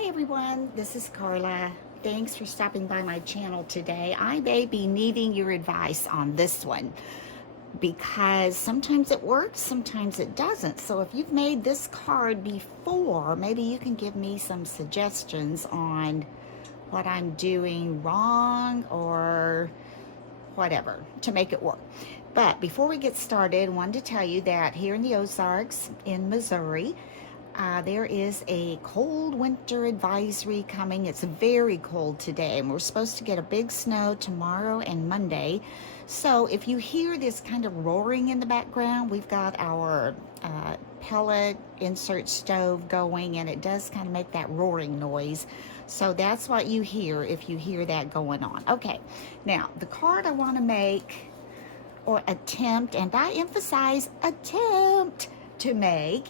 Hi everyone, this is Carla. Thanks for stopping by my channel today. I may be needing your advice on this one because sometimes it works, sometimes it doesn't. So if you've made this card before, maybe you can give me some suggestions on what I'm doing wrong or whatever to make it work. But before we get started, I wanted to tell you that here in the Ozarks in Missouri, there is a cold winter advisory coming. It's very cold today, and we're supposed to get a big snow tomorrow and Monday. So if you hear this kind of roaring in the background, we've got our pellet insert stove going, and it does kind of make that roaring noise. So that's what you hear if you hear that going on. Okay, now the card I want to make or attempt, and I emphasize attempt to make,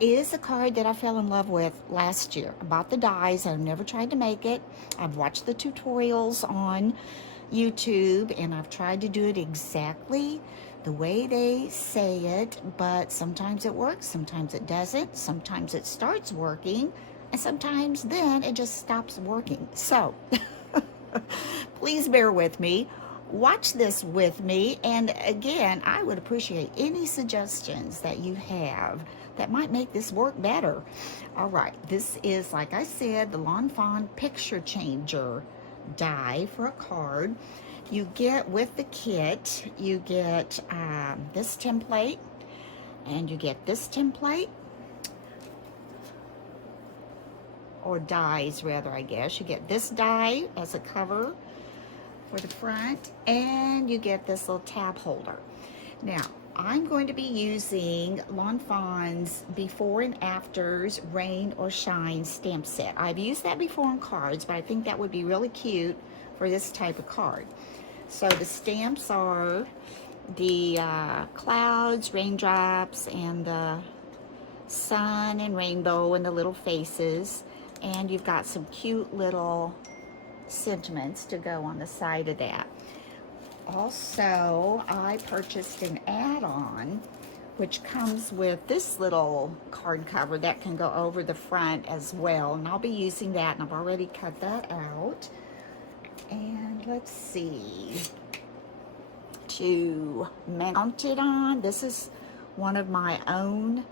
is a card that I fell in love with last year. I bought the dies. I've never tried to make it. I've watched the tutorials on YouTube and I've tried to do it exactly the way they say it, but sometimes it works, sometimes it doesn't, sometimes it starts working, and sometimes then it just stops working. So please bear with me. Watch this with me, and again, I would appreciate any suggestions that you have that might make this work better. All right, this is, like I said, the Lawn Fawn Picture Changer die for a card. You get with the kit, you get this template, and you get this template, or dies rather, I guess. You get this die as a cover for the front, and you get this little tab holder. Now, I'm going to be using Lawn Fawn's Before and Afters Rain or Shine stamp set. I've used that before on cards, but I think that would be really cute for this type of card. So the stamps are the clouds, raindrops, and the sun and rainbow and the little faces. And you've got some cute little sentiments to go on the side of that. Also, I purchased an add-on which comes with this little card cover that can go over the front as well, and I'll be using that, and I've already cut that out. And let's see, to mount it on, this is one of my own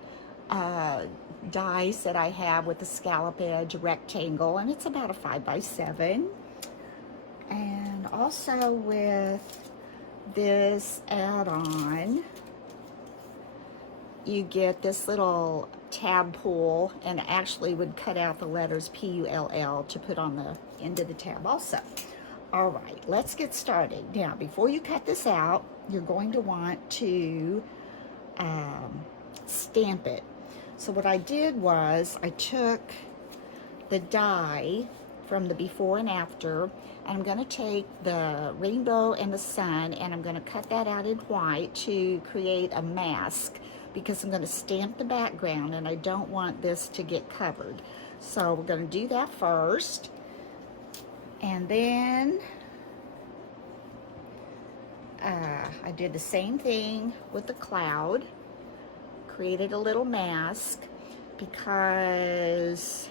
dies that I have with the scallop edge rectangle, and it's about a 5x7. And also with this add-on, you get this little tab pull, and actually would cut out the letters P-U-L-L to put on the end of the tab also. All right, let's get started. Now, before you cut this out, you're going to want to stamp it. So what I did was I took the die from the before and after, and I'm going to take the rainbow and the sun, and I'm going to cut that out in white to create a mask, because I'm going to stamp the background and I don't want this to get covered. So we're going to do that first, and then I did the same thing with the cloud, created a little mask, because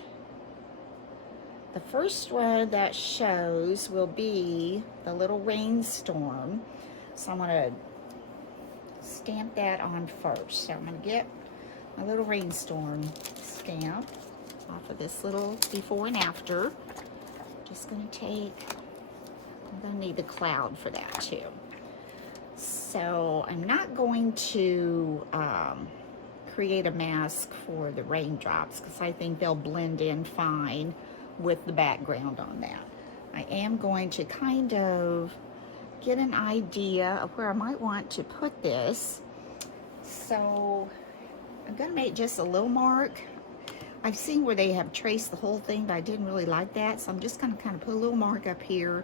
the first one that shows will be the little rainstorm. So I'm going to stamp that on first. So I'm going to get my little rainstorm stamp off of this little before and after. Just going to take, I'm going to need the cloud for that too. So I'm not going to create a mask for the raindrops, because I think they'll blend in fine with the background on that. I am going to kind of get an idea of where I might want to put this. So I'm going to make just a little mark. I've seen where they have traced the whole thing, but I didn't really like that. So I'm just going to kind of put a little mark up here,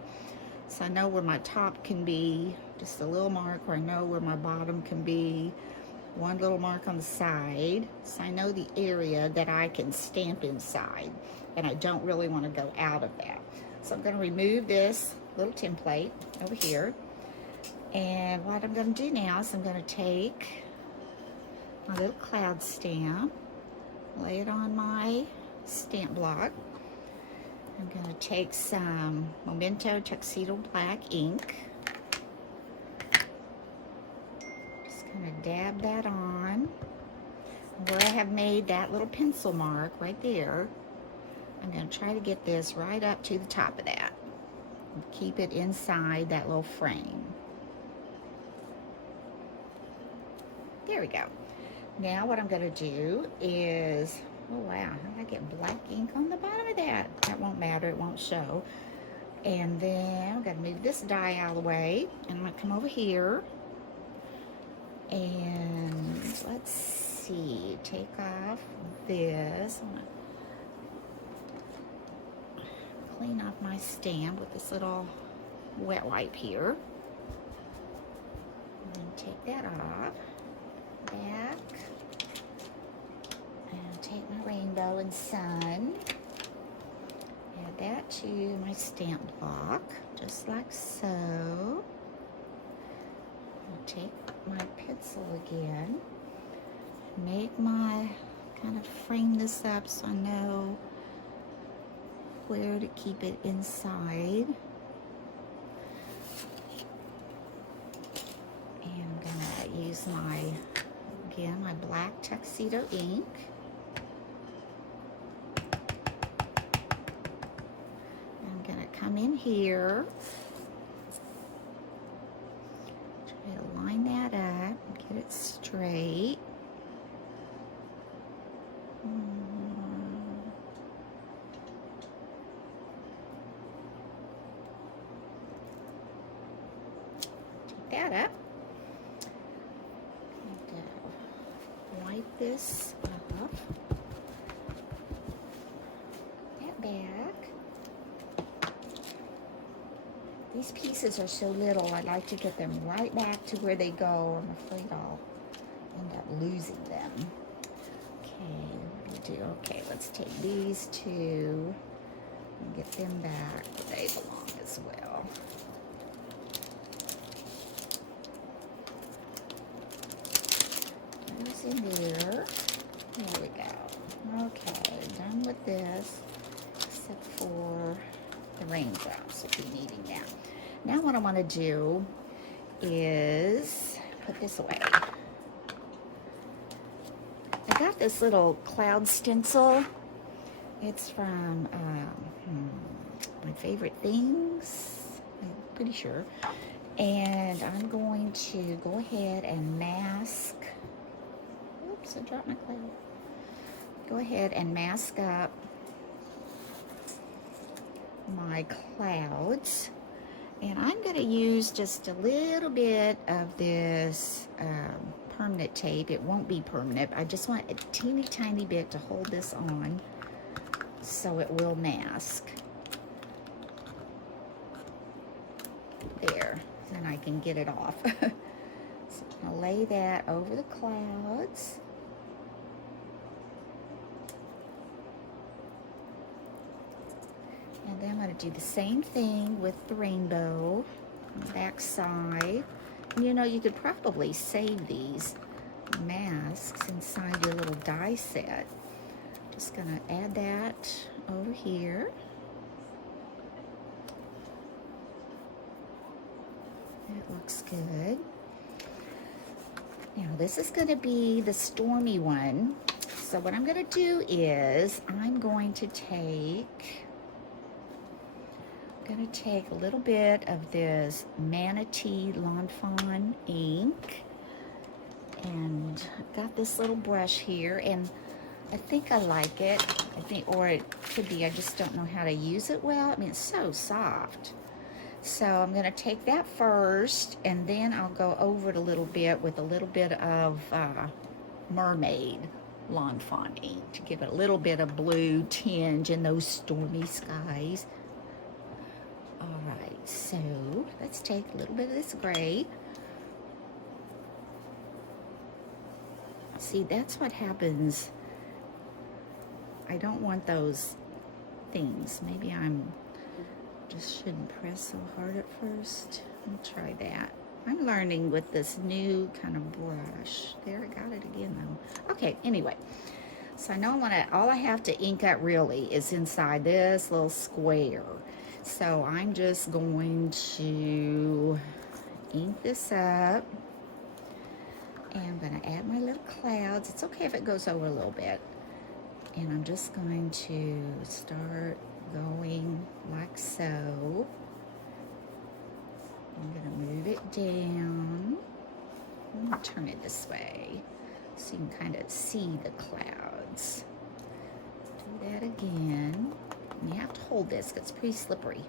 so I know where my top can be. Just a little mark where I know where my bottom can be. One little mark on the side, so I know the area that I can stamp inside, and I don't really want to go out of that. So I'm going to remove this little template over here, and what I'm going to do now is I'm going to take my little cloud stamp, lay it on my stamp block, I'm going to take some Memento Tuxedo Black ink. Just going to dab that on. Where I have made that little pencil mark right there, I'm going to try to get this right up to the top of that. Keep it inside that little frame. There we go. Now what I'm going to do is, oh wow, how did I get black ink on the bottom of that? That won't matter, it won't show. And then I'm going to move this die out of the way, and I'm going to come over here, and let's see, take off this. I'm going to clean off my stamp with this little wet wipe here. And then take that off. Back. And take my rainbow and sun. Add that to my stamp block, just like so. I'll take my pencil again. Make my, kind of frame this up so I know where to keep it inside. And I'm gonna use my, again, my black tuxedo ink. I'm gonna come in here, try to line that up, get it straight. Take that up. And, wipe this off. That back. These pieces are so little, I'd like to get them right back to where they go. I'm afraid I'll end up losing them. Okay, let's take these two and get them back where they belong as well. Those in there. There we go. Okay, done with this, except for the raindrops if you're needing that. Now what I want to do is put this away. I got this little cloud stencil. It's from My Favorite Things, I'm pretty sure. And I'm going to go ahead and mask. Oops, I dropped my cloud. Go ahead and mask up my clouds. And I'm going to use just a little bit of this permanent tape. It won't be permanent. I just want a teeny tiny bit to hold this on so it will mask. There, then I can get it off. So I'm gonna lay that over the clouds. And then I'm gonna do the same thing with the rainbow on the back side. You know, you could probably save these masks inside your little die set. Just gonna add that over here. That looks good. Now this is gonna be the stormy one. So what I'm gonna do is I'm going to take a little bit of this Manatee Lawn Fawn ink, and I've got this little brush here, and I think I like it. I think, or it could be I just don't know how to use it well. I mean, it's so soft. So I'm going to take that first, and then I'll go over it a little bit with a little bit of Mermaid Lawn Fawn ink to give it a little bit of blue tinge in those stormy skies. All right, so let's take a little bit of this gray. See, that's what happens. I don't want those things. Maybe I'm just shouldn't press so hard at first. I'll try that. I'm learning with this new kind of brush. There, I got it again though. Okay, anyway, So I know all I have to ink up really is inside this little square. So I'm just going to ink this up. And I'm going to add my little clouds. It's okay if it goes over a little bit. And I'm just going to start going like so. I'm going to move it down. I'm going to turn it this way so you can kind of see the clouds. Do that again. And you have to hold this because it's pretty slippery.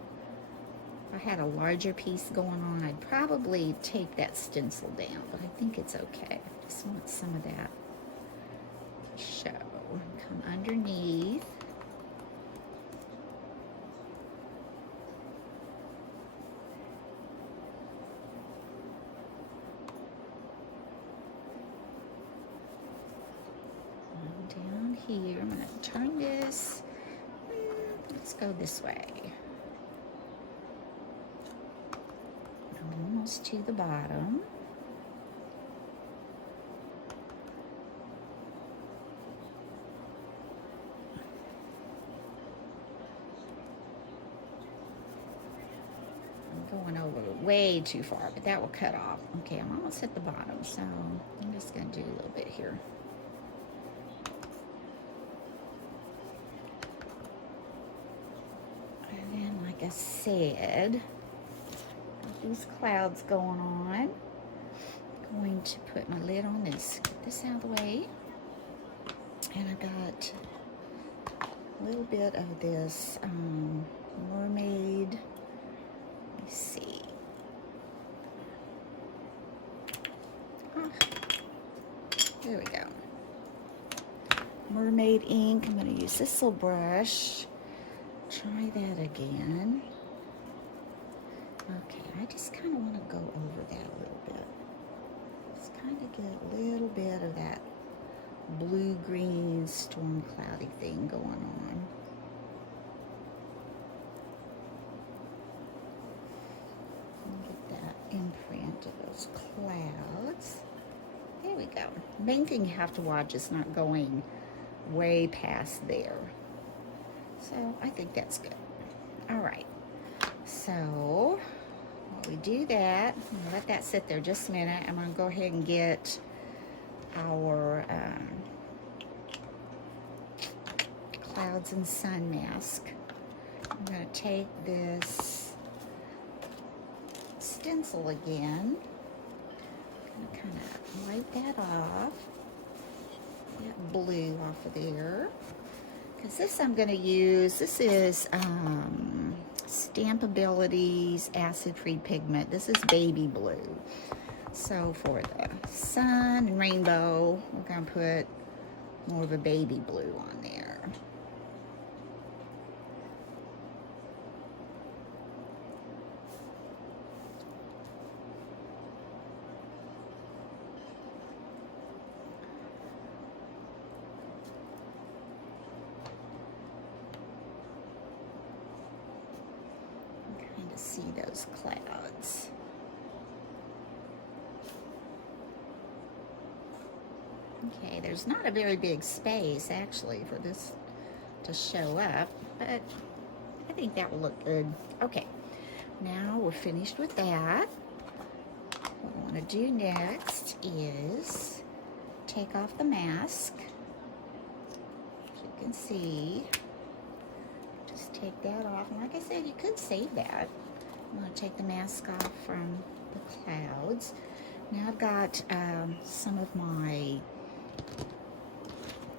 If I had a larger piece going on, I'd probably take that stencil down, but I think it's okay. I just want some of that to show. Come underneath. Down here, I'm going to turn this. Let's go this way. Almost to the bottom. I'm going over way too far, but that will cut off. Okay, I'm almost at the bottom, so I'm just going to do a little bit here. And then, like I said, these clouds going on. I'm going to put my lid on this. Get this out of the way. And I got a little bit of this mermaid. Let me see. Oh, there we go. Mermaid ink. I'm going to use this little brush. Try that again. Okay, I just kind of want to go over that a little bit. Just kind of get a little bit of that blue-green storm cloudy thing going on. And get that imprint of those clouds. There we go. The main thing you have to watch is not going way past there. So I think that's good. All right. So while we do that, I'm going to let that sit there just a minute. I'm going to go ahead and get our clouds and sun mask. I'm going to take this stencil again. I'm going to kind of wipe that off. That blue off of there. Because this I'm going to use, this is Stampability's acid-free pigment. This is baby blue. So for the sun and rainbow, we're going to put more of a baby blue on there. See those clouds. Okay, there's not a very big space actually for this to show up, but I think that will look good. Okay, now we're finished with that. What I want to do next is take off the mask. As you can see, just take that off. And like I said, you could save that. I'm going to take the mask off from the clouds. Now I've got some of my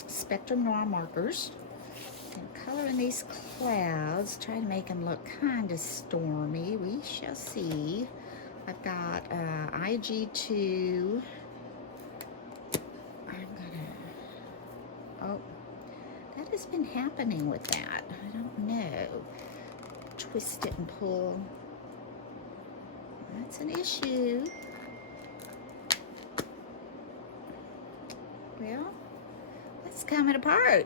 Spectrum Noir markers. I'm coloring these clouds, try to make them look kind of stormy. We shall see. I've got IG2. I'm gonna, oh, that has been happening with that. I don't know. Twist it and pull. That's an issue. Well, it's coming apart.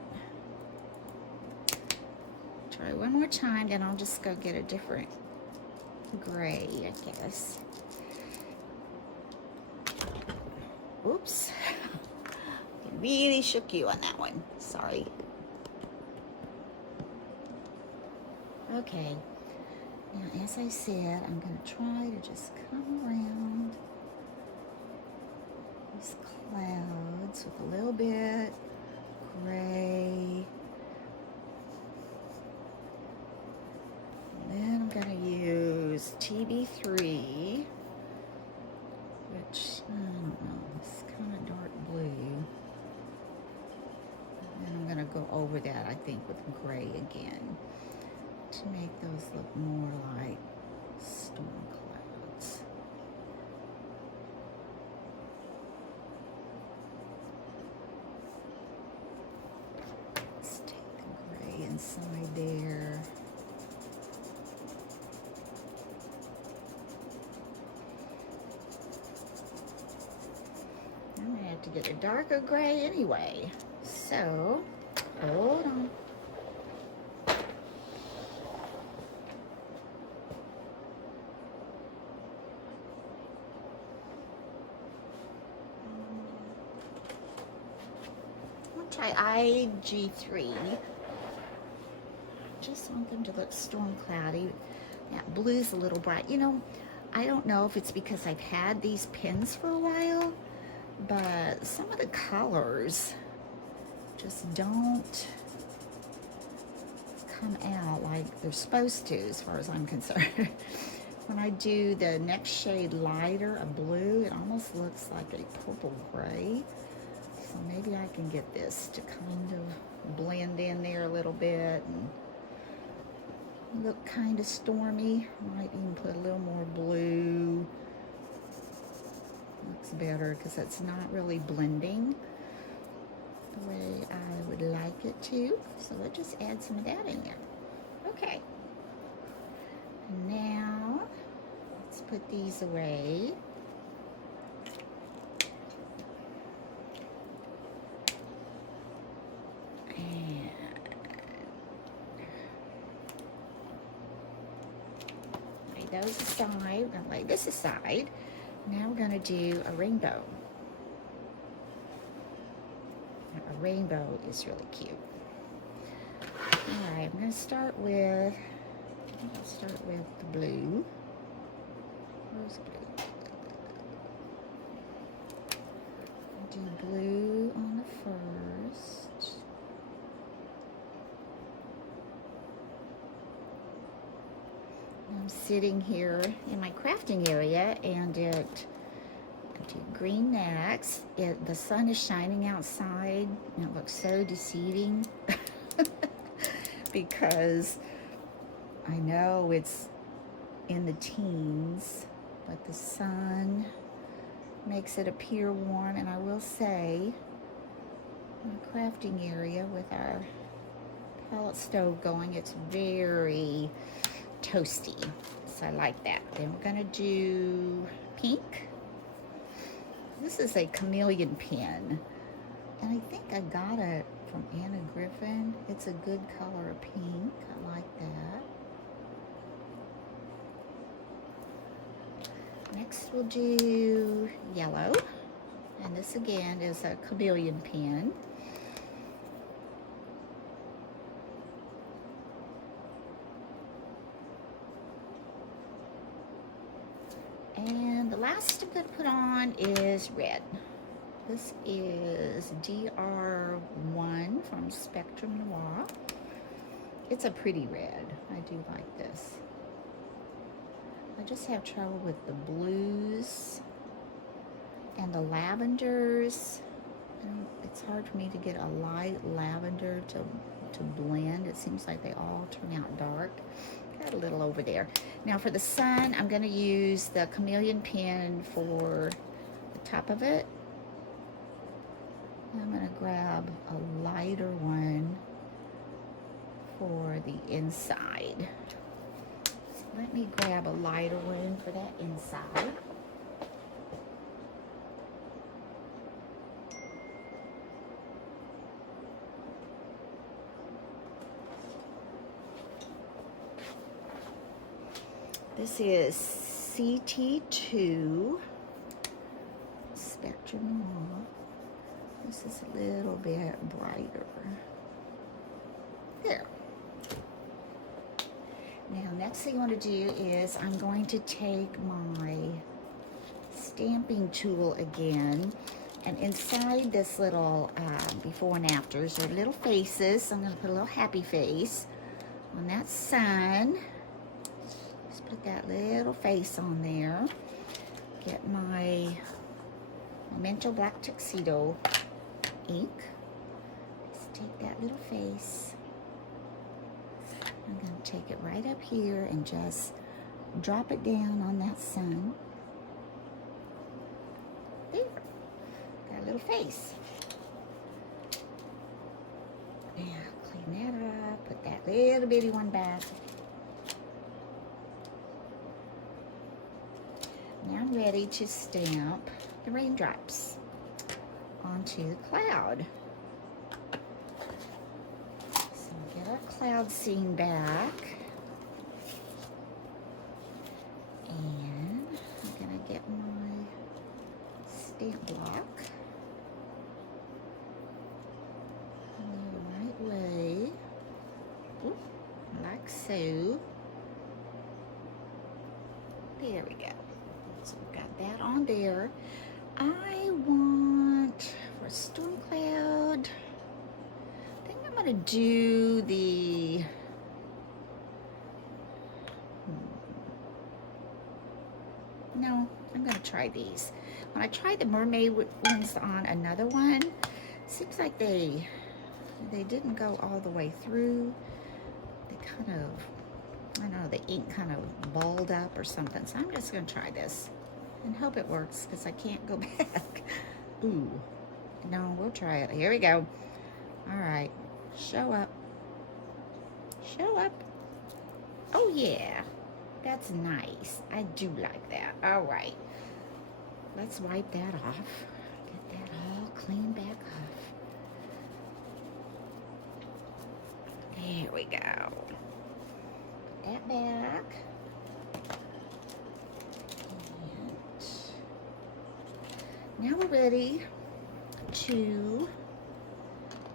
Try one more time, then I'll just go get a different gray, I guess. Oops. really shook you on that one. Sorry. Okay. Now, as I said, I'm going to try to just come around these clouds with a little bit gray. And then I'm going to use TB3, which, I don't know, it's kind of dark blue. And I'm going to go over that, I think, with gray again to make those look more like storm clouds. Let's take the gray inside there. I'm going to have to get a darker gray anyway. So, hold on. Try IG3. Just want them to look storm cloudy. That blue's a little bright. You know, I don't know if it's because I've had these pens for a while, but some of the colors just don't come out like they're supposed to, as far as I'm concerned. When I do the next shade lighter, a blue, it almost looks like a purple gray. So maybe I can get this to kind of blend in there a little bit and look kind of stormy. Might even put a little more blue. Looks better because it's not really blending the way I would like it to. So let's just add some of that in there. Okay. Now, let's put these away. Those aside. I'm going to lay this aside. Now we're going to do a rainbow. A rainbow is really cute. All right, I'm going to start with the blue. Where's blue? I'll do blue on the first. I'm sitting here in my crafting area, and I do green next. The sun is shining outside, and it looks so deceiving because I know it's in the teens, but the sun makes it appear warm. And I will say, in the crafting area with our pellet stove going, it's very toasty, so I like that. Then we're going to do pink. This is a chameleon pen, and I think I got it from Anna Griffin. It's a good color of pink. I like that. Next we'll do yellow, and this again is a chameleon pen. And the last I'm going to put on is red. This is DR1 from Spectrum Noir. It's a pretty red. I do like this. I just have trouble with the blues and the lavenders. And it's hard for me to get a light lavender to blend. It seems like they all turn out dark. Got a little over there. Now for the sun, I'm going to use the chameleon pen for the top of it. I'm going to grab a lighter one for the inside. So let me grab a lighter one for that inside. This is CT2 Spectrum Noir. This is a little bit brighter. There. Now, next thing I want to do is I'm going to take my stamping tool again, and inside this little before and afters are little faces. So I'm going to put a little happy face on that sun. Just put that little face on there. Get my Memento Black Tuxedo ink. Just take that little face. I'm going to take it right up here and just drop it down on that sun. There. Got a little face. Now, clean that up. Put that little bitty one back. Now I'm ready to stamp the raindrops onto the cloud. Get our cloud scene back, and I'm gonna get my stamp block the right way, like so. There we go. So we've got that on there. I want for a storm cloud. I'm going to do the no, I'm going to try these. When I tried the mermaid ones on another one, seems like they didn't go all the way through. They kind of, I don't know, the ink kind of balled up or something. So I'm just going to try this and hope it works, because I can't go back. Ooh, no, we'll try it. Here we go. All right. Show up. Show up. Oh, yeah. That's nice. I do like that. All right. Let's wipe that off. Get that all clean back off. There we go. Put that back. And now we're ready to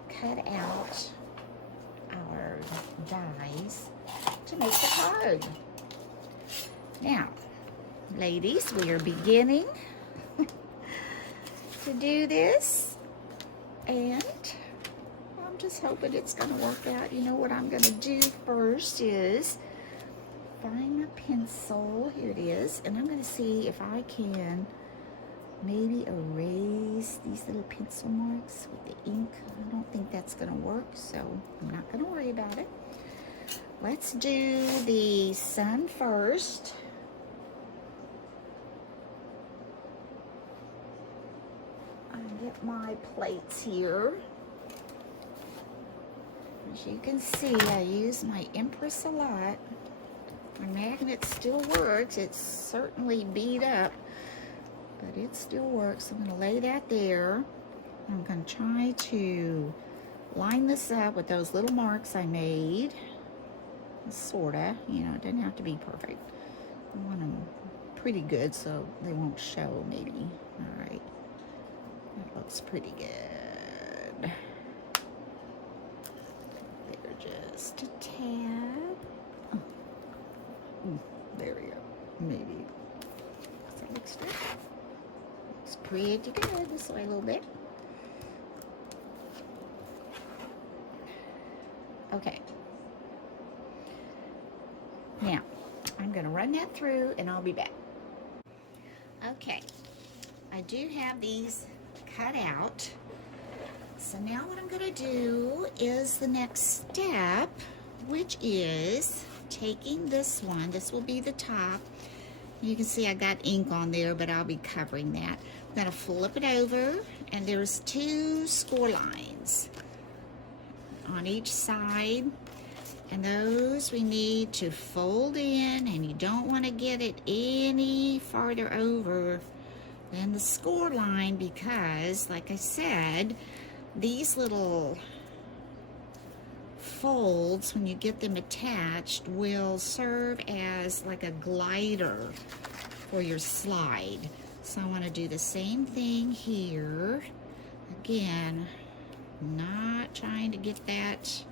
cut out our dies to make the card. Now, ladies, we are beginning to do this, and I'm just hoping it's going to work out. You know what I'm going to do first is find my pencil. Here it is, and I'm going to see if I can maybe erase these little pencil marks with the ink. I don't think that's going to work, so I'm not going to worry about it. Let's do the sun first. I'll get my plates here. As you can see, I use my Empress a lot. My magnet still works. It's certainly beat up, but it still works. I'm going to lay that there. I'm going to try to line this up with those little marks I made. Sorta, you know, it doesn't have to be perfect. I want them pretty good so they won't show, maybe. All right. That looks pretty good. There, just a tad. Oh. There we go. Maybe. Does that look straight? Looks pretty good. This way a little bit. Okay. Now, I'm going to run that through and I'll be back. Okay. I do have these cut out. So now what I'm going to do is the next step, which is taking this one. This will be the top. You can see I got ink on there, but I'll be covering that. I'm going to flip it over, and there's 2 score lines on each side. And those we need to fold in, and you don't want to get it any farther over than the score line, because, like I said, these little folds, when you get them attached, will serve as like a glider for your slide. So I want to do the same thing here. again, not trying to get that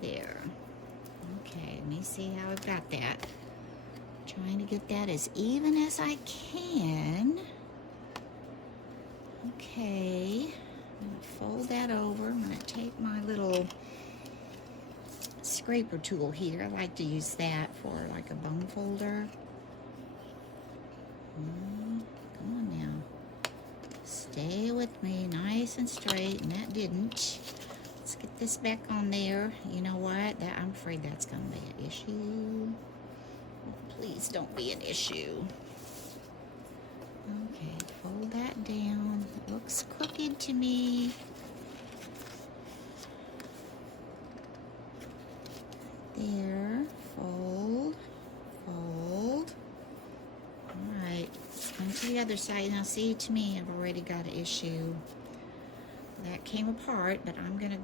there. Okay, let me see how I've got that. Trying to get that as even as I can. Okay, I'm gonna fold that over. I'm gonna take my little scraper tool here. I like to use that for like a bone folder. Come on now. Stay with me, nice and straight, and that didn't. Let's get this back on there. You know what? I'm afraid that's gonna be an issue. Please don't be an issue. Okay, fold that down. It looks crooked to me. There, fold, fold. All right, let's come to the other side. Now see, to me, I've already got an issue. That came apart, but I'm gonna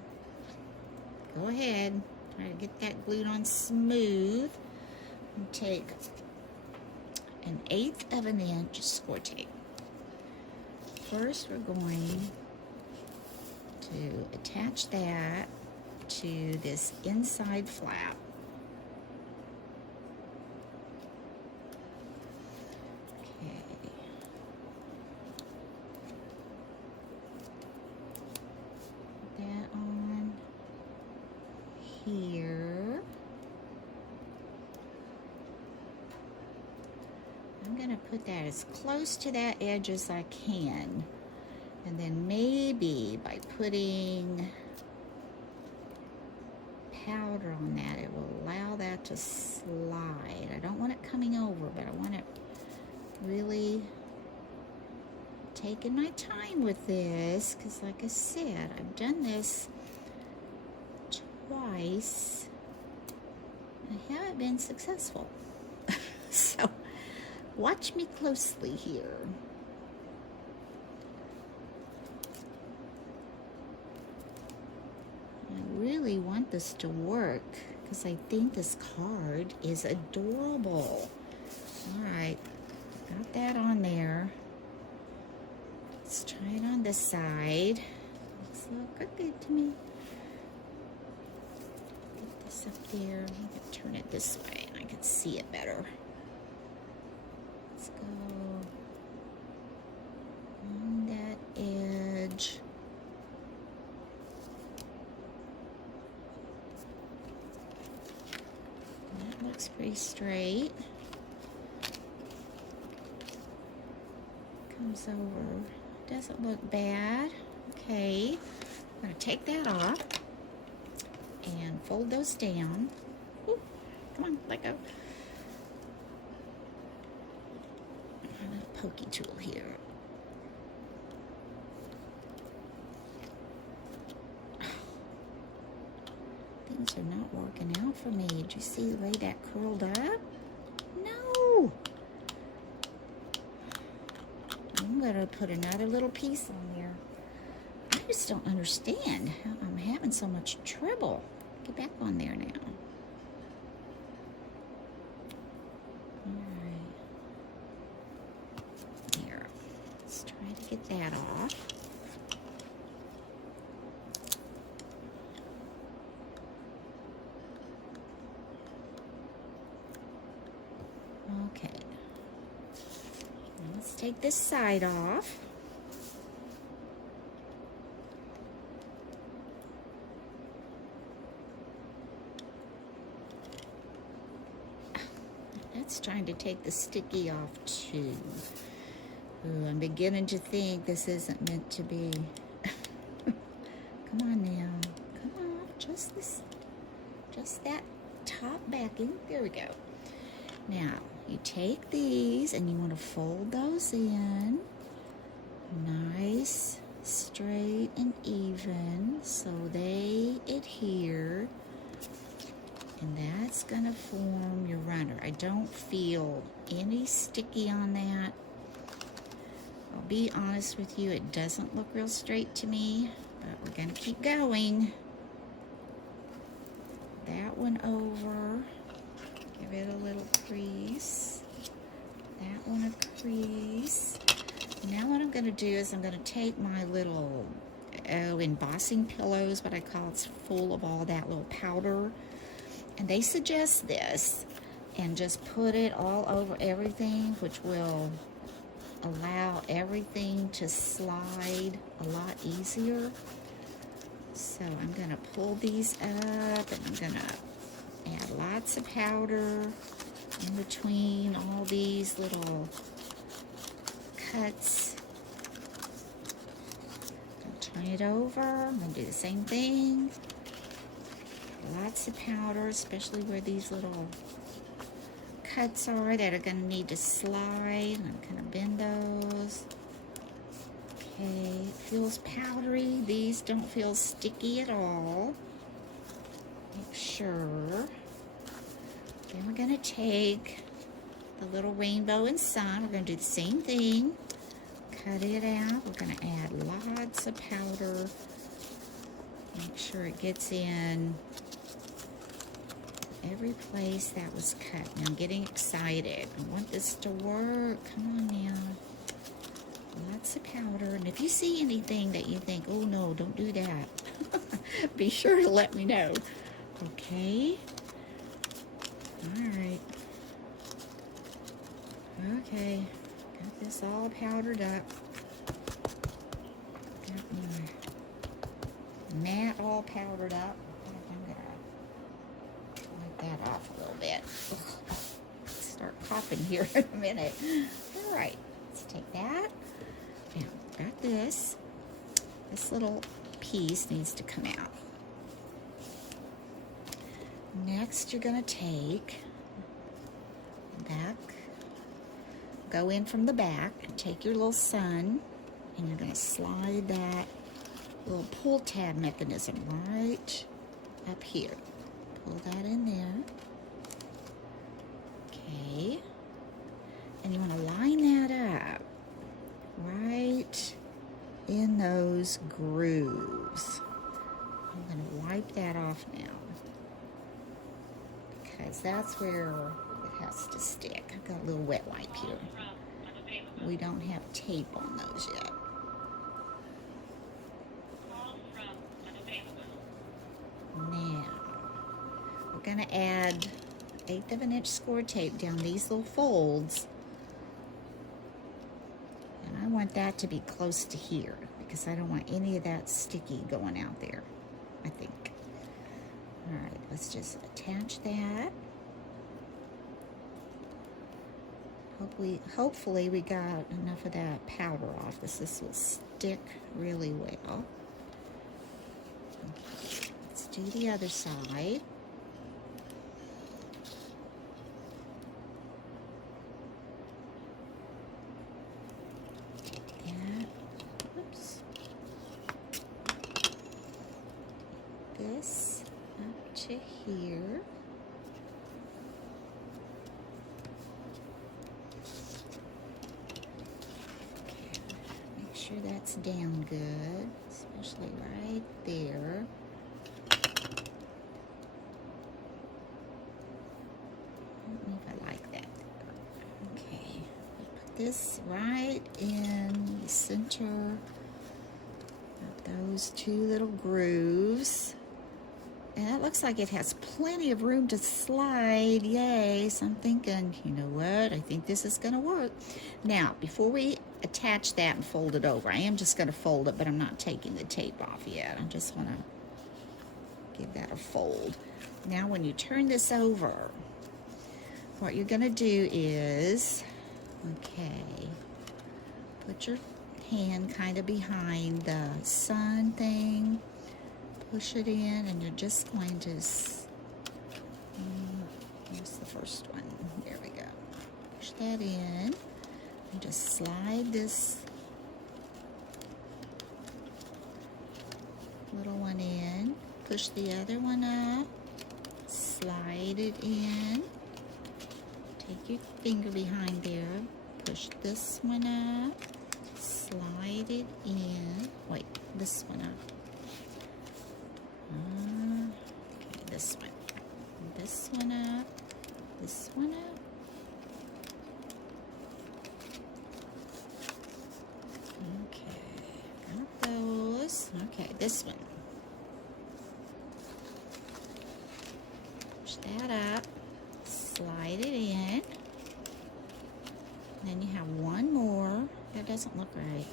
go ahead, try to get that glued on smooth. And take 1/8 of an inch score tape. First, we're going to attach that to this inside flap. Okay. Put that on here. I'm going to put that as close to that edge as I can. And then maybe by putting powder on that, it will allow that to slide. I don't want it coming over, but I want it really taking my time with this, because like I said, I've done this twice. I haven't been successful. So watch me closely here. I really want this to work because I think this card is adorable. All right, got that on there. Let's try it on this side. Looks a little crooked to me. Get this up there. I'm gonna turn it this way and I can see it better. Let's go on that edge. That looks pretty straight. Comes over. Doesn't look bad. Okay, I'm going to take that off and fold those down. Ooh, come on, let go. A little pokey tool here. Things are not working out for me. Did you see the way that curled up? No! I'm going to put another little piece on there. I just don't understand how I'm having so much trouble. Get back on there now. Alright. There. Let's try to get that off. Okay. Now let's take this side off. That's trying to take the sticky off too. Ooh, I'm beginning to think this isn't meant to be. Come on now. Come on. Just that top backing. There we go. Now, you take these and you want to fold those in. Nice, straight, and even so they adhere. And that's going to form your runner. I don't feel any sticky on that. I'll be honest with you, it doesn't look real straight to me, but we're going to keep going. That one over. Give it a little crease. That one a crease. Now what I'm going to do is I'm going to take my little embossing pillows, what I call, it's full of all that little powder, and they suggest this, and just put it all over everything, which will allow everything to slide a lot easier. So I'm going to pull these up, and I'm going to add lots of powder in between all these little cuts. Turn it over. I'm going to do the same thing. Lots of powder, especially where these little cuts are that are going to need to slide. I'm going to bend those. Okay, it feels powdery. These don't feel sticky at all. Make sure. Then we're going to take the little rainbow and sun. We're going to do the same thing. Cut it out. We're going to add lots of powder. Make sure it gets in every place that was cut. Now I'm getting excited. I want this to work. Come on now. Lots of powder. And if you see anything that you think, oh no, don't do that, be sure to let me know. Okay. All right. Okay. Got this all powdered up. Got my mat all powdered up. I'm going to wipe that off a little bit. Ugh. Start coughing here in a minute. All right. Let's take that. Now, got this. This little piece needs to come out. Next, you're going to take back, go in from the back, take your little sun, and you're going to slide that little pull tab mechanism right up here. Pull that in there. Okay. And you want to line that up right in those grooves. I'm going to wipe that off now, because that's where it has to stick. I've got a little wet wipe here. We don't have tape on those yet. Now, we're going to add 1/8 of an inch score tape down these little folds. And I want that to be close to here, because I don't want any of that sticky going out there, I think. All right, let's just attach that. Hopefully we got enough of that powder off, because this will stick really well. Okay, let's do the other side. Take that. Oops. This up to here. Make sure that's down good, especially right there. I don't know if I like that. Okay, put this right in the center of those two little grooves. And it looks like it has plenty of room to slide. Yay. So I'm thinking, you know what? I think this is going to work. Now, before we attach that and fold it over, I am just going to fold it, but I'm not taking the tape off yet. I just want to give that a fold. Now, when you turn this over, what you're going to do is, okay, put your hand kind of behind the sun thing. Push it in, and you're just going to, here's the first one, there we go. Push that in, and just slide this little one in, push the other one up, slide it in, take your finger behind there, push this one up, slide it in, wait, this one up. Okay, this one up, this one up, this one. Push that up, slide it in. Then you have one more. That doesn't look right.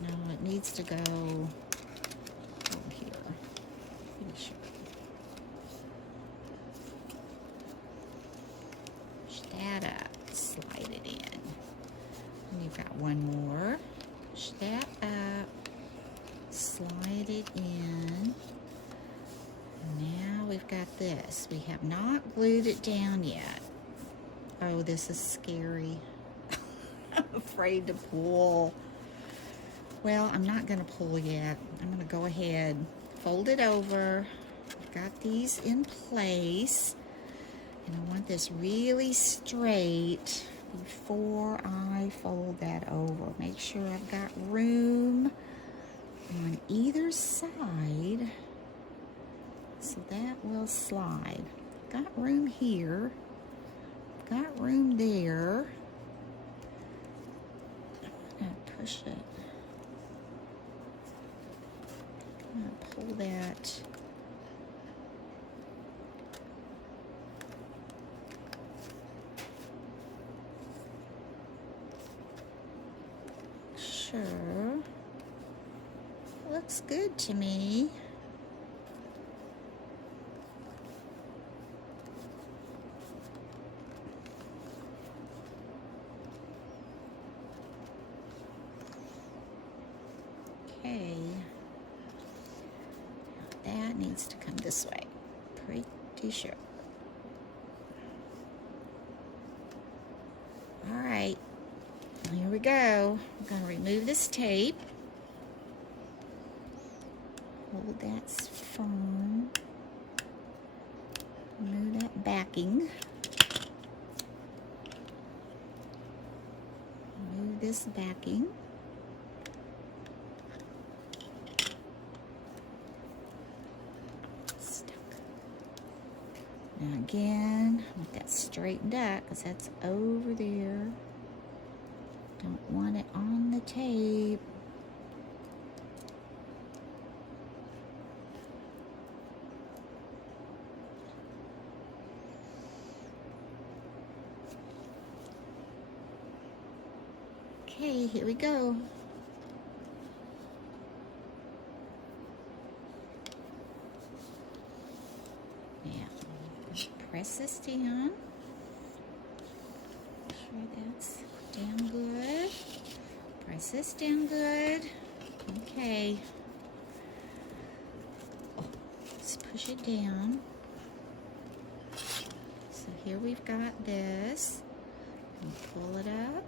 No, it needs to go over here. Pretty sure. Push that up, slide it in. And you've got one more. Push that up, slide it in. Now we've got this. We have not glued it down yet. Oh, this is scary. I'm afraid to pull. Well, I'm not going to pull yet. I'm going to go ahead, fold it over. I've got these in place. And I want this really straight before I fold that over. Make sure I've got room on either side so that will slide. Got room here. Got room there. I'm going to push it. I'm going to pull that. Sure. Looks good to me. Okay. That needs to come this way. Pretty sure. All right. Here we go. I'm going to remove this tape. Hold that firm. Remove that backing. Remove this backing. Stuck. Now again, I want that straightened up because that's over there. Don't want it on the tape. Okay, here we go. Now, press this down. Make sure that's down good. Press this down good. Okay. Oh, let's push it down. So here we've got this. And pull it up.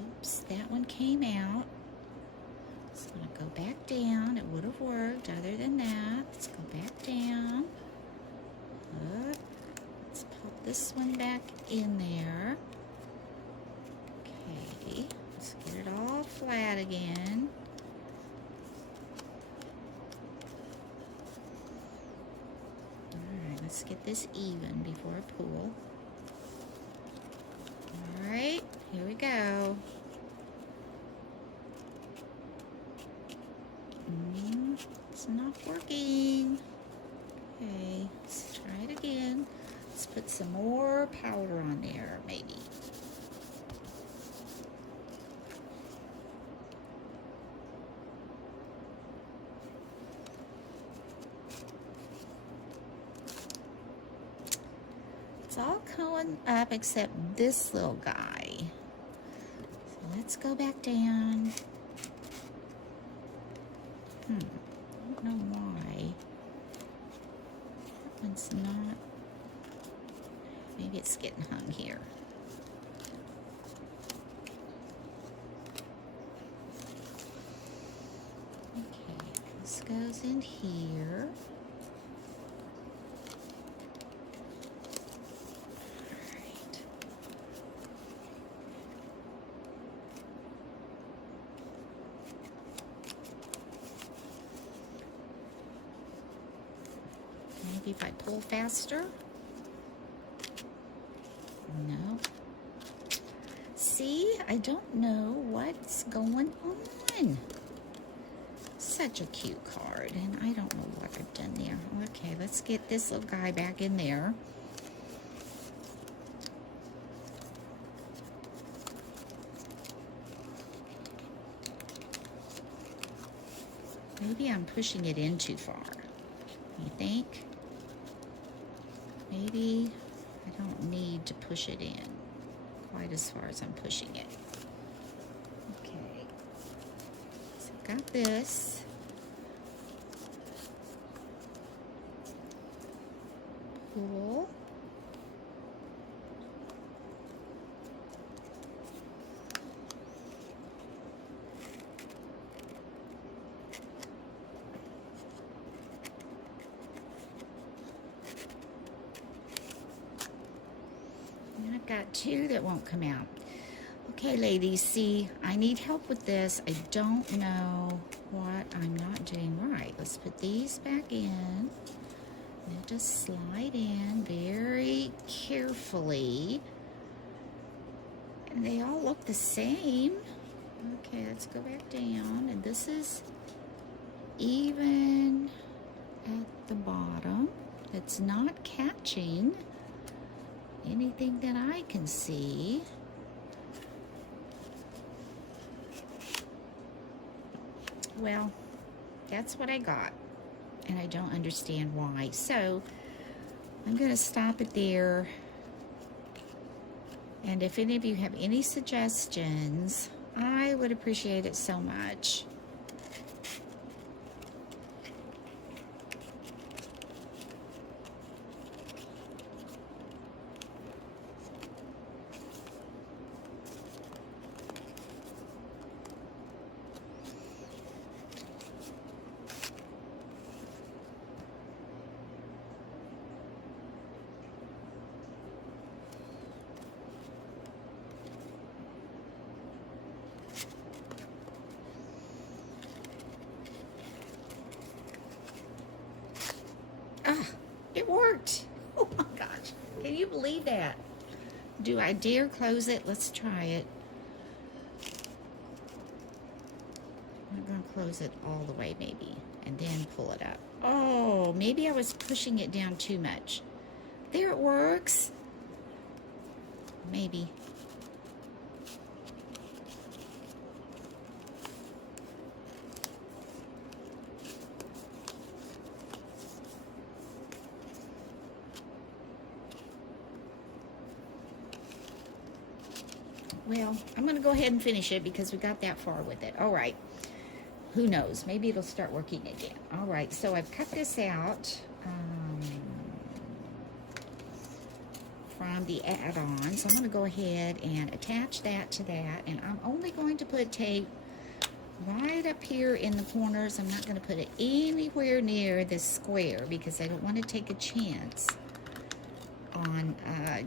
Oops, that one came out. So I'm going to go back down. It would have worked other than that. Let's go back down. Up. Let's pop this one back in there. Okay, let's get it all flat again. Alright, let's get this even before I pull. Alright, here we go. It's not working. Okay, let's try it again. Let's put some more powder on there, maybe. It's all going up except this little guy. So let's go back down. I don't know why. That one's not. Maybe it's getting hung here. Okay, this goes in here. Alright. Maybe if I pull faster. No. See, I don't know what's going on. such a cute card, and I don't know what I've done there. Okay, let's get this little guy back in there. Maybe I'm pushing it in too far. You think? Maybe I don't need to push it in quite as far as I'm pushing it. Okay. So I've got this. Pull. And I've got two that won't come out. Okay, ladies, see, I need help with this. I don't know what I'm not doing right. Let's put these back in. And just slide in very carefully. And they all look the same. Okay, let's go back down. And this is even at the bottom. It's not catching anything that I can see. Well, that's what I got, and I don't understand why. So I'm going to stop it there. And if any of you have any suggestions, I would appreciate it so much. Ah, it worked. Oh my gosh. Can you believe that? Do I dare close it? Let's try it. I'm going to close it all the way maybe, and then pull it up. Oh, maybe I was pushing it down too much. There, it works. Maybe. Well, I'm going to go ahead and finish it because we got that far with it. All right. Who knows? Maybe it'll start working again. All right. So I've cut this out from the add-on. So I'm going to go ahead and attach that to that. And I'm only going to put tape right up here in the corners. I'm not going to put it anywhere near this square because I don't want to take a chance on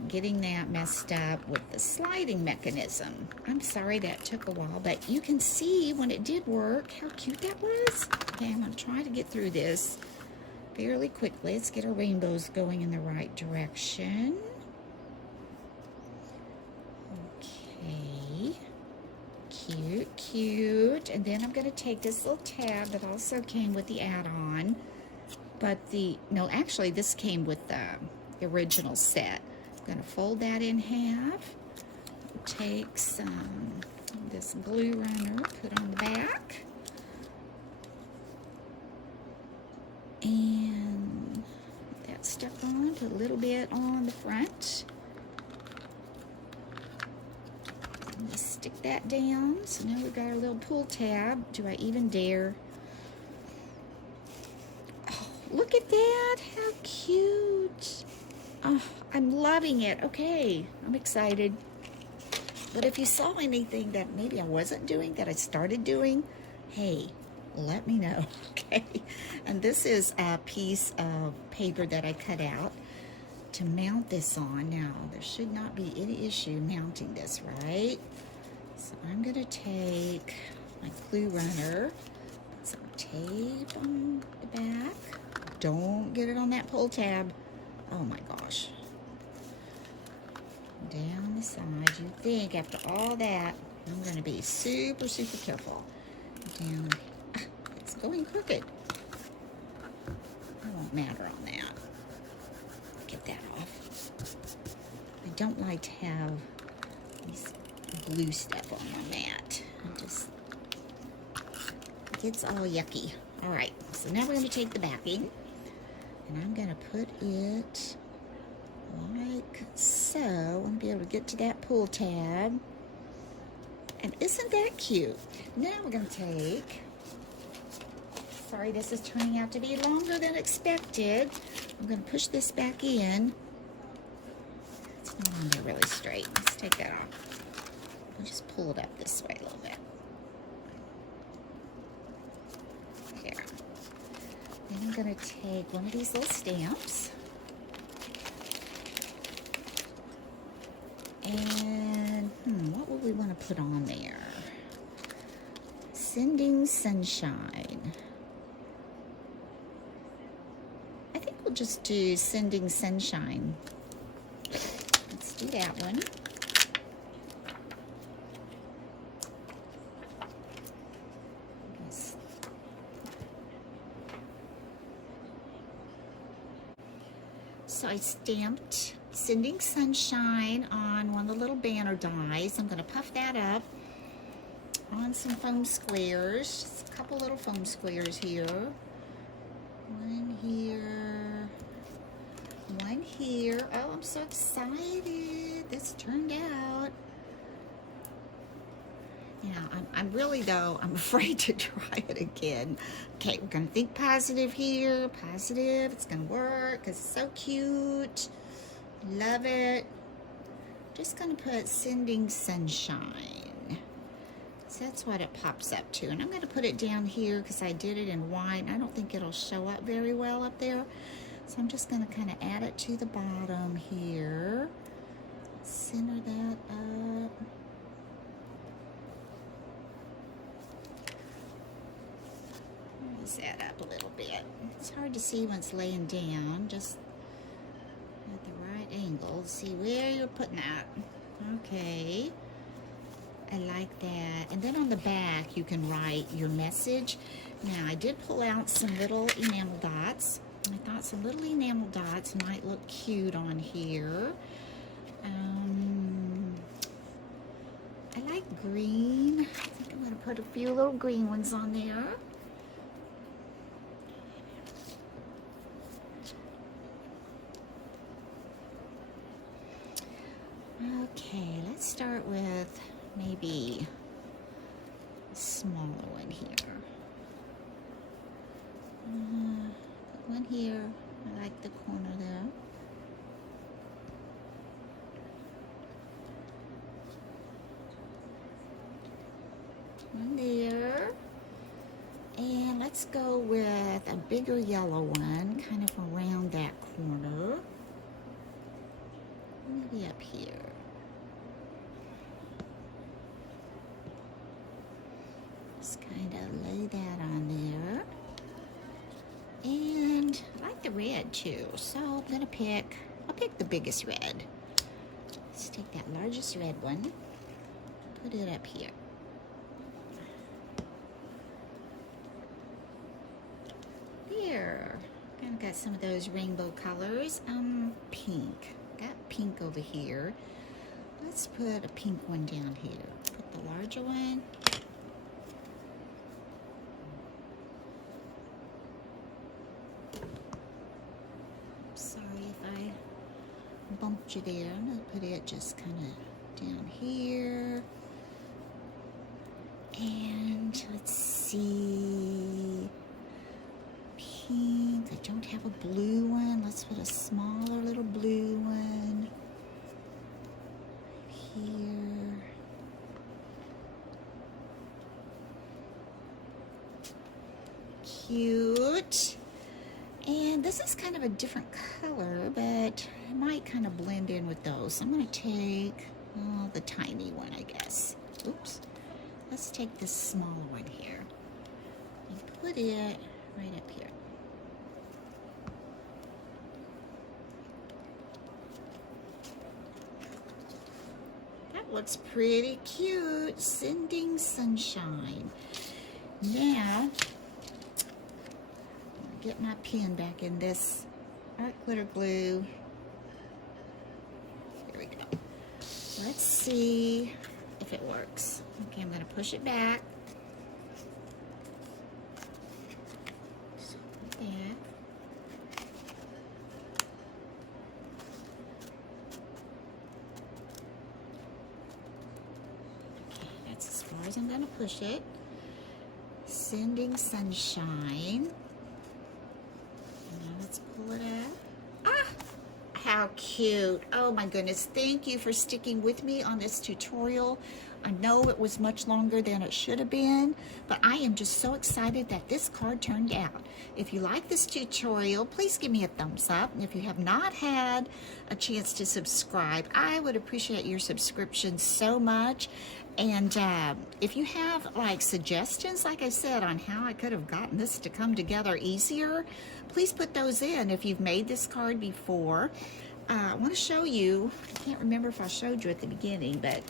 getting that messed up with the sliding mechanism. I'm sorry that took a while, but you can see when it did work how cute that was. Okay, I'm going to try to get through this fairly quickly. Let's get our rainbows going in the right direction. Okay, cute, cute. And then I'm going to take this little tab that also came with the add-on, but no, actually this came with the original set. I'm going to fold that in half. Take some this glue runner, put on the back, and put that stuck on. Put a little bit on the front. And just stick that down. So now we've got our little pull tab. Do I even dare? Oh, look at that! How cute! Oh, I'm loving it. Okay, I'm excited. But if you saw anything that maybe I wasn't doing, that I started doing, hey, let me know, okay? And this is a piece of paper that I cut out to mount this on. Now, there should not be any issue mounting this, right? So I'm going to take my glue runner, put some tape on the back. Don't get it on that pull tab. Oh my gosh. Down the side. You think after all that, I'm going to be super, super careful. Down. It's going crooked. It won't matter on that. Get that off. I don't like to have these blue stuff on my mat. It just gets all yucky. All right, so now we're going to take the backing, and I'm going to put it like so. I'm going to be able to get to that pull tab. And isn't that cute? Now we're going to take, sorry, this is turning out to be longer than expected. I'm going to push this back in. It's not on there really straight. Let's take that off. We'll just pull it up this way a little bit. Here. Then I'm going to take one of these little stamps. And what would we want to put on there? Sending Sunshine. I think we'll just do Sending Sunshine. Let's do that one. So I stamped Sending Sunshine on one of the little banner dies. I'm going to puff that up on some foam squares. Just a couple little foam squares here. One here. One here. Oh, I'm so excited. This turned out. You know, I'm really, though, I'm afraid to try it again. Okay, we're going to think positive here. Positive. It's going to work because it's so cute. Love it. Just going to put Sending Sunshine. So that's what it pops up to. And I'm going to put it down here because I did it in white. I don't think it'll show up very well up there. So I'm just going to kind of add it to the bottom here. Center that up. Raise that up a little bit. It's hard to see when it's laying down. Just at the right angle. See where you're putting that. Okay. I like that. And then on the back, you can write your message. Now, I did pull out some little enamel dots. I thought some little enamel dots might look cute on here. I like green. I think I'm going to put a few little green ones on there. Okay, let's start with maybe a smaller one here. Put one here. I like the corner there. One there. And let's go with a bigger yellow one, kind of around that corner. Maybe up here. Just kind of lay that on there. And I like the red too, so I'm gonna I'll pick the biggest red. Let's take that largest red one, put it up here. There, kind of got some of those rainbow colors. Pink. Got pink over here. Let's put a pink one down here. Put the larger one. Sorry if I bumped you there. I'm going to put it just kind of down here. And let's see. Pink. I don't have a blue one. Let's put a smaller little blue one here. Cute. And this is kind of a different color, but it might kind of blend in with those. So I'm going to take the tiny one, I guess. Oops. Let's take this smaller one here and put it right up here. Looks pretty cute. Sending Sunshine. Now, get my pen back in this art glitter glue. Here we go. Let's see if it works. Okay, I'm going to push it back. So like that. Okay, that's as far as I'm going to push it. Sending sunshine. Now let's pull it up. Ah! How cute. Oh my goodness. Thank you for sticking with me on this tutorial. I know it was much longer than it should have been, but I am just so excited that this card turned out. If you like this tutorial, please give me a thumbs up. And if you have not had a chance to subscribe, I would appreciate your subscription so much. And if you have like suggestions, like I said, on how I could have gotten this to come together easier, please put those in if you've made this card before. I want to show you, I can't remember if I showed you at the beginning, but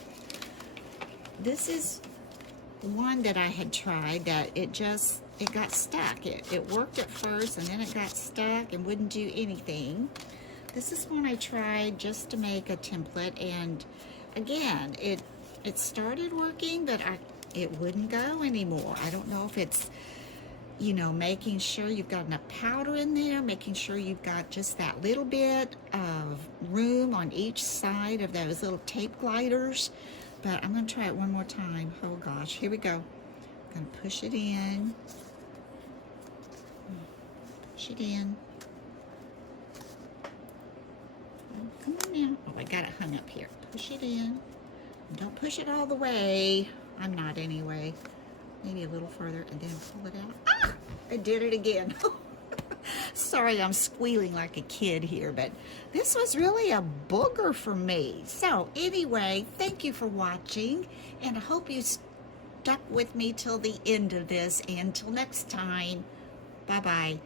this is one that I had tried that it got stuck. It worked at first and then it got stuck and wouldn't do anything. This is one I tried just to make a template, and again, it started working, but it wouldn't go anymore. I don't know if it's, you know, making sure you've got enough powder in there, making sure you've got just that little bit of room on each side of those little tape gliders. But I'm going to try it one more time. Oh gosh, here we go. I'm going to push it in. Push it in. Oh, come on now. Oh, I got it hung up here. Push it in. Don't push it all the way. I'm not anyway. Maybe a little further and then pull it out. Ah! I did it again. Sorry, I'm squealing like a kid here, but this was really a booger for me. So anyway, thank you for watching, and I hope you stuck with me till the end of this. And till next time, bye-bye.